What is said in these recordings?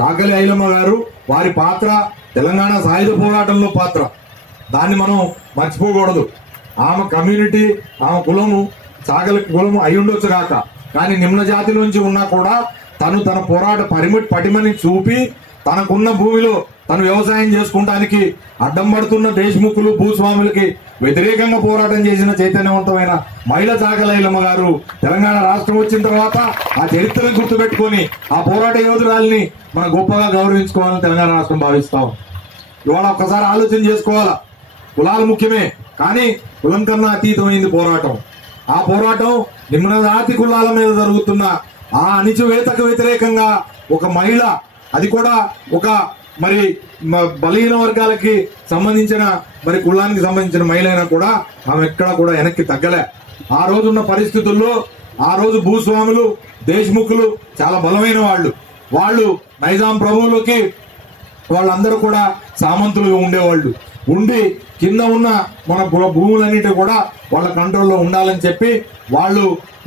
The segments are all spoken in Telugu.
చాకలి ఐలమ్మ గారు వారి పాత్ర తెలంగాణ సాయుధ పోరాటంలో పాత్ర. దాన్ని మనం మర్చిపోకూడదు. ఆమె కమ్యూనిటీ ఆమె కులము చాకలి కులము అయి ఉండొచ్చు కాక. కానీ నిమ్న జాతి నుంచి ఉన్నా కూడా తను తన పోరాట పరిమి పటిమని చూపి తనకున్న భూమిలో తను వ్యవసాయం చేసుకుంటానికి అడ్డం పడుతున్న దేశముఖులు భూస్వాములకి వ్యతిరేకంగా పోరాటం చేసిన చైతన్యవంతమైన మహిళ చాకలైలమ్మ గారు తెలంగాణ రాష్ట్రం వచ్చిన తర్వాత ఆ చరిత్రను గుర్తుపెట్టుకొని ఆ పోరాట యోధురాల్ని మనం గొప్పగా గౌరవించుకోవాలని తెలంగాణ రాష్ట్రం భావిస్తాం ఇవాళ ఒక్కసారి ఆలోచన చేసుకోవాలా? కులాలు ముఖ్యమే కానీ కులం కన్నా అతీతమైంది పోరాటం. ఆ పోరాటం నిమ్నజాతి కులాల మీద జరుగుతున్న ఆ అణిచివేతకు వ్యతిరేకంగా ఒక మహిళ అది కూడా ఒక మరి బలహీన వర్గాలకి సంబంధించిన మరి కులానికి సంబంధించిన మహిళ అయినా కూడా ఆమె ఎక్కడ కూడా వెనక్కి తగ్గలే. ఆ రోజున్న పరిస్థితుల్లో ఆ రోజు భూస్వాములు దేశముఖులు చాలా బలమైన వాళ్ళు. వాళ్ళు నైజాం ప్రభువులకి వాళ్ళందరూ కూడా సామంతులుగా ఉండేవాళ్ళు. ఉండి కింద ఉన్న మన భూములన్నిటి కూడా వాళ్ళ కంట్రోల్లో ఉండాలని చెప్పి వాళ్ళు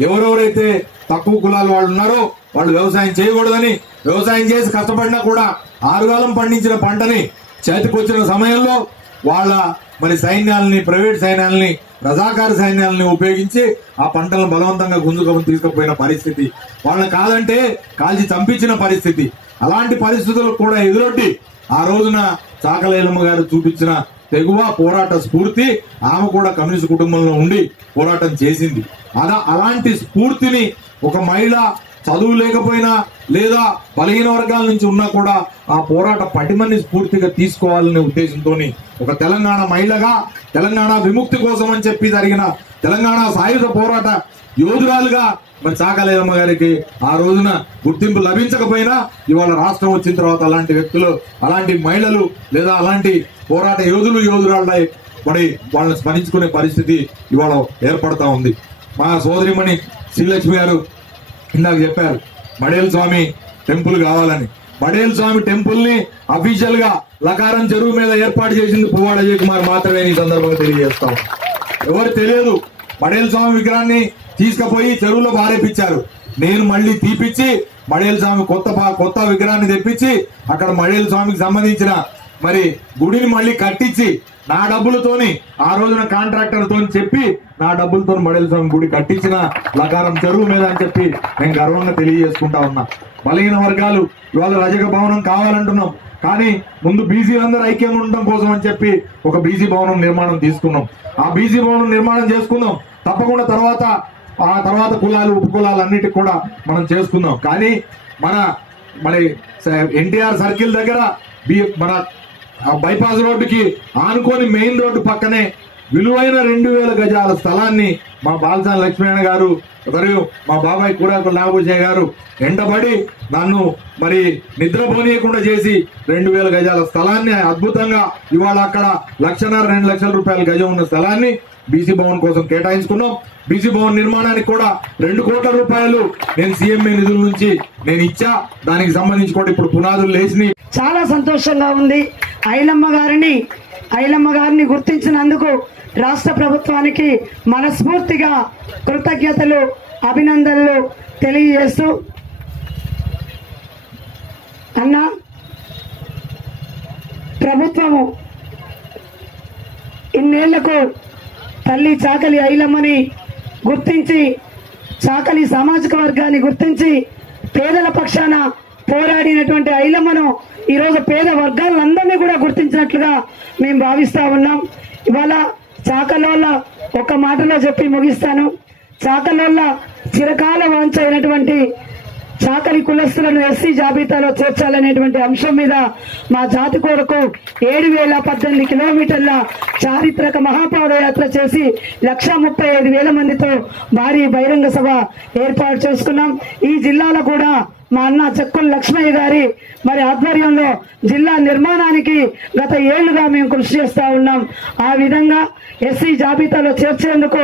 ఎవరెవరైతే తక్కువ కులాల వాళ్ళు ఉన్నారో వాళ్ళు వ్యవసాయం చేయకూడదని వ్యవసాయం చేసి కష్టపడినా కూడా ఆరుగాలం పండించిన పంటని చేతికొచ్చిన సమయంలో వాళ్ళ మరి సైన్యాలని ప్రైవేట్ సైన్యాలని రజాకార సైన్యాలని ఉపయోగించి ఆ పంటలను బలవంతంగా గుంజుకొని తీసుకుపోయిన పరిస్థితి. వాళ్ళని కాదంటే కాల్చి చంపించిన పరిస్థితి. అలాంటి పరిస్థితులకు కూడా ఎదురొడ్డి ఆ రోజున చాకలేలమ్మ గారు చూపించిన తెగువ పోరాట స్ఫూర్తి ఆమె కూడా కమ్యూనిస్ట్ కుటుంబంలో ఉండి పోరాటం చేసింది. అలా అలాంటి స్ఫూర్తిని ఒక మహిళ చదువు లేకపోయినా లేదా బలహీన వర్గాల నుంచి ఉన్నా కూడా ఆ పోరాట పటిమని స్ఫూర్తిగా తీసుకోవాలనే ఉద్దేశంతో ఒక తెలంగాణ మహిళగా తెలంగాణ విముక్తి కోసం అని చెప్పి జరిగిన తెలంగాణ సాయుధ పోరాట యోధురాలుగా మరి చాకలేదమ్మ గారికి ఆ రోజున గుర్తింపు లభించకపోయినా ఇవాళ రాష్ట్రం వచ్చిన తర్వాత అలాంటి వ్యక్తులు అలాంటి మహిళలు లేదా అలాంటి పోరాట యోధులు యోధురాళ్ళ మరి వాళ్ళని స్మరించుకునే పరిస్థితి ఇవాళ ఏర్పడతా ఉంది. మా సోదరిమణి శ్రీలక్ష్మి గారు ఇందాక చెప్పారు మడేల్ స్వామి టెంపుల్ కావాలని. మడేల్ స్వామి టెంపుల్ని అఫీషియల్గా లకారం చెరువు మీద ఏర్పాటు చేసింది పువ్వాడ అజయ్ కుమార్ మాత్రమే ఈ సందర్భంగా తెలియజేస్తాం. ఎవరు తెలియదు మడేల్ స్వామి విగ్రహాన్ని తీసుకుపోయి చెరువులో పారేపించారు నేను మళ్ళీ తీపిచ్చి మడేల్ స్వామి కొత్త కొత్త విగ్రహాన్ని తెప్పించి అక్కడ మడేల్ స్వామికి సంబంధించిన మరి గుడిని మళ్ళీ కట్టించి నా డబ్బులతోని ఆ రోజున కాంట్రాక్టర్ తోని చెప్పి నా డబ్బులతో మడేల్ స్వామి గుడి కట్టించిన లకారం చెరువు మీద అని చెప్పి నేను గర్వంగా తెలియజేసుకుంటా ఉన్నా. బలహీన వర్గాలు ఇవాళ రజక భవనం కావాలంటున్నాం. కానీ ముందు బీసీలందరూ ఐక్యంగా ఉండడం కోసం అని చెప్పి ఒక బీసీ భవనం నిర్మాణం తీసుకున్నాం. ఆ బీసీ భవనం నిర్మాణం చేసుకుందాం. తప్పకుండా తర్వాత ఆ తర్వాత కులాలు ఉప కులాలు అన్నిటికి కూడా మనం చేసుకుందాం. కానీ మన మన ఎన్టీఆర్ సర్కిల్ దగ్గర బి- మన బైపాస్ రోడ్డుకి ఆనుకొని మెయిన్ రోడ్డు పక్కనే విలువైన రెండు వేల గజాల స్థలాన్ని మా బాలసాని లక్ష్మీనారాయణ గారు మరియు మా బాబాయ్ కూరాకుల నాగభూషయ్య గారు ఎండబడి నన్ను మరి నిద్రపోనీయకుండా చేసి రెండు వేల గజాల స్థలాన్ని అద్భుతంగా ఇవాళ అక్కడ లక్షన్నర రెండు లక్షల రూపాయల గజం ఉన్న స్థలాన్ని బీసీ భవన్ కోసం కేటాయించుకున్నాం. బీసీ భవన్ నిర్మాణానికి కూడా రెండు కోట్ల రూపాయలు నేను సీఎంఏ నిధుల నుంచి నేను ఇచ్చా. దానికి సంబంధించి కూడా ఇప్పుడు పునాదులు లేచినాయి. చాలా సంతోషంగా ఉంది. ఐలమ్మ గారిని ఐలమ్మ గారిని గుర్తించినందుకు రాష్ట్ర ప్రభుత్వానికి మనస్ఫూర్తిగా కృతజ్ఞతలు అభినందనలు తెలియజేస్తూ. అన్న ప్రభుత్వము ఇన్నేళ్ళకు తల్లి చాకలి ఐలమ్మని గుర్తించి చాకలి సామాజిక వర్గాన్ని గుర్తించి పేదల పక్షాన పోరాడినటువంటి ఐలమ్మను ఈరోజు పేద వర్గాలందరినీ కూడా గుర్తించినట్లుగా మేము భావిస్తూ ఉన్నాం. ఇవాళ చాకలోళ్ళ ఒక మాటలో చెప్పి ముగిస్తాను. చాకలోళ్ళ చిరకాల వాంచ అయినటువంటి చాకలి కులస్తులను ఎస్సీ జాబితాలో చేర్చాలనేటువంటి అంశం మీద మా జాతి కొరకు ఏడు వేల పద్దెనిమిది కిలోమీటర్ల చారిత్రక మహాపాదయాత్ర చేసి లక్ష ముప్పై ఐదు వేల మందితో భారీ బహిరంగ సభ ఏర్పాటు చేసుకున్నాం. ఈ జిల్లాలో కూడా మా అన్న చెక్కుల లక్ష్మయ్య గారి మరి ఆధ్వర్యంలో జిల్లా నిర్మాణానికి గత ఏళ్ళుగా మేము కృషి చేస్తూ ఉన్నాం. ఆ విధంగా ఎస్సీ జాబితాలో చేర్చేందుకు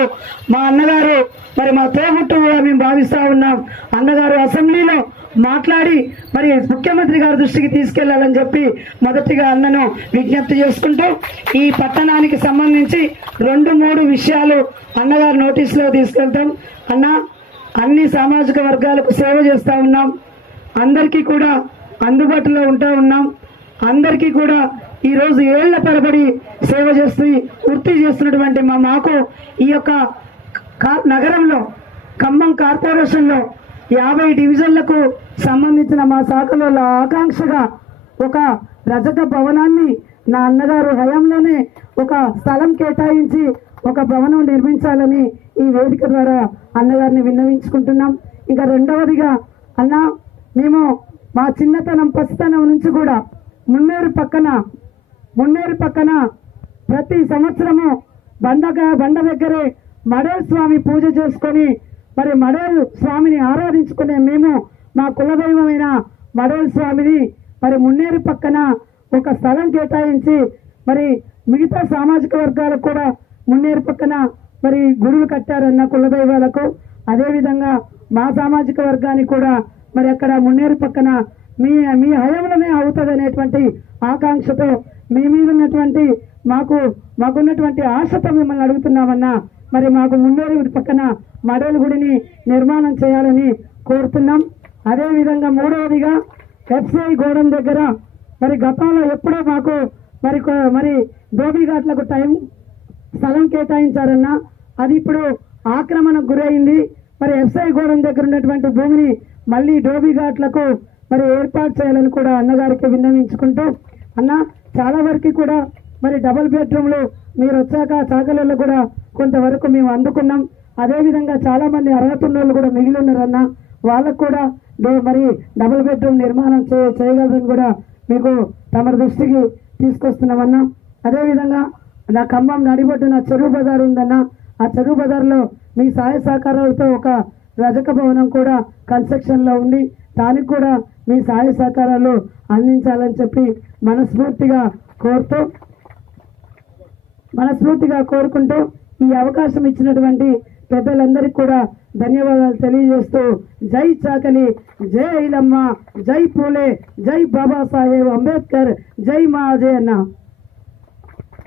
మా అన్నగారు మరి మా తోబుట్టుగా మేము భావిస్తూ ఉన్నాం. అన్నగారు అసెంబ్లీలో మాట్లాడి మరి ముఖ్యమంత్రి గారి దృష్టికి తీసుకెళ్ళాలని చెప్పి మొదటిగా అన్నను విజ్ఞప్తి చేసుకుంటూ ఈ పట్టణానికి సంబంధించి రెండు మూడు విషయాలు అన్నగారు నోటీసులో తీసుకెళ్తాం. అన్న అన్ని సామాజిక వర్గాలకు సేవ చేస్తూ ఉన్నాం. అందరికీ కూడా అందుబాటులో ఉంటా ఉన్నాం. అందరికీ కూడా ఈరోజు ఏళ్ళ తరబడి సేవ చేస్తూ వృత్తి చేస్తున్నటువంటి మా మాకు ఈ యొక్క కా- నగరంలో ఖమ్మం కార్పొరేషన్లో యాభై డివిజన్లకు సంబంధించిన మా శాఖలో ఆకాంక్షగా ఒక రజక భవనాన్ని నా అన్నగారు హయాంలోనే ఒక స్థలం కేటాయించి ఒక భవనం నిర్మించాలని ఈ వేదిక ద్వారా అన్నగారిని విన్నవించుకుంటున్నాం. ఇంకా రెండవదిగా అన్న మేము మా చిన్నతనం పసితనం నుంచి కూడా మున్నేరు పక్కన మున్నేరు పక్కన ప్రతి సంవత్సరము బండగా బండ దగ్గరే మడేల్ స్వామి పూజ చేసుకొని మరి మడేల్ స్వామిని ఆరాధించుకునే మేము మా కులదైవమైన మడేల్ స్వామిని మరి మున్నేరు పక్కన ఒక స్థలం కేటాయించి మరి మిగతా సామాజిక వర్గాలకు కూడా మున్నేరు పక్కన మరి గుడులు కట్టారన్న కులదైవాలకు. అదేవిధంగా మా సామాజిక వర్గానికి కూడా మరి అక్కడ మున్నేరు పక్కన మీ మీ హయంలోనే అవుతుంది అనేటువంటి ఆకాంక్షతో మీ మీద ఉన్నటువంటి మాకు మాకున్నటువంటి ఆశతో మిమ్మల్ని అడుగుతున్నామన్నా మరి మాకు మున్నేరు పక్కన మడేలు గుడిని నిర్మాణం చేయాలని కోరుతున్నాం. అదేవిధంగా మూడవదిగా ఎఫ్సిఐ గోడం దగ్గర మరి గతంలో ఎప్పుడో మాకు మరి కొ- మరి ఘాట్లకు టైం స్థలం కేటాయించారన్న అది ఇప్పుడు ఆక్రమణకు గురైంది. మరి ఎఫ్సిఐ గోడం దగ్గర ఉన్నటువంటి భూమిని మళ్ళీ డోబీ ఘాట్లకు మరి ఏర్పాటు చేయాలని కూడా అన్నగారికి విన్నవించుకుంటూ అన్న చాలా వరకు కూడా మరి డబుల్ బెడ్రూమ్లు మీరు వచ్చాక చాకలలో కూడా కొంతవరకు మేము అందుకున్నాం. అదేవిధంగా చాలా మంది అర్హత ఉన్న వాళ్ళు కూడా మిగిలి ఉన్నారన్న వాళ్ళకు కూడా మరి డబుల్ బెడ్రూమ్ నిర్మాణం చే చేయగలరని కూడా మీకు తమ దృష్టికి తీసుకొస్తున్నామన్నా. అదేవిధంగా నా ఖమ్మం నడిబొడ్డున చెరువు బజార్ ఉందన్న ఆ చెరువు బజార్లో మీ సహాయ సహకారాలతో ఒక రజక భవనం కూడా కన్స్ట్రక్షన్లో ఉంది. దానికి కూడా మీ సహాయ సహకారాలు అందించాలని చెప్పి మనస్ఫూర్తిగా కోరుతూ మనస్ఫూర్తిగా కోరుకుంటూ ఈ అవకాశం ఇచ్చినటువంటి పెద్దలందరికీ కూడా ధన్యవాదాలు తెలియజేస్తూ జై చాకలి జై ఐలమ్మ జై పూలే జై బాబాసాహెబ్ అంబేద్కర్ జై మా అజయ్ అన్న.